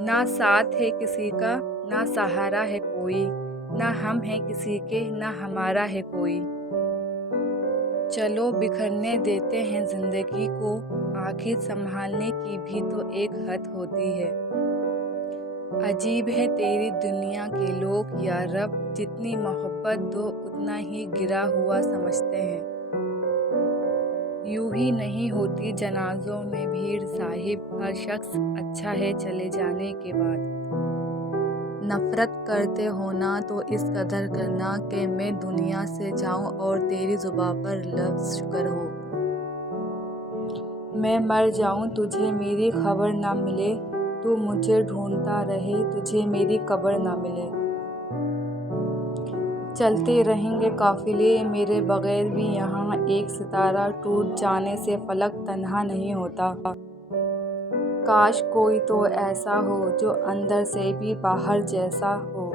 نہ ساتھ ہے کسی کا نہ سہارا ہے کوئی، نہ ہم ہیں کسی کے نہ ہمارا ہے کوئی۔ چلو بکھرنے دیتے ہیں زندگی کو، آخر سنبھالنے کی بھی تو ایک حد ہوتی ہے۔ عجیب ہے تیری دنیا کے لوگ یا رب، جتنی محبت دو اتنا ہی گرا ہوا سمجھتے ہیں۔ یوں ہی نہیں ہوتی جنازوں میں بھیڑ صاحب، ہر شخص اچھا ہے چلے جانے کے بعد۔ نفرت کرتے ہو نا تو اس قدر کرنا کہ میں دنیا سے جاؤں اور تیری زباں پر لفظ شکر ہو۔ میں مر جاؤں تجھے میری خبر نہ ملے، تو مجھے ڈھونڈتا رہے تجھے میری قبر نہ ملے۔ چلتے رہیں گے قافلے میرے بغیر بھی یہاں، ایک ستارہ ٹوٹ جانے سے فلک تنہا نہیں ہوتا۔ کاش کوئی تو ایسا ہو جو اندر سے بھی باہر جیسا ہو۔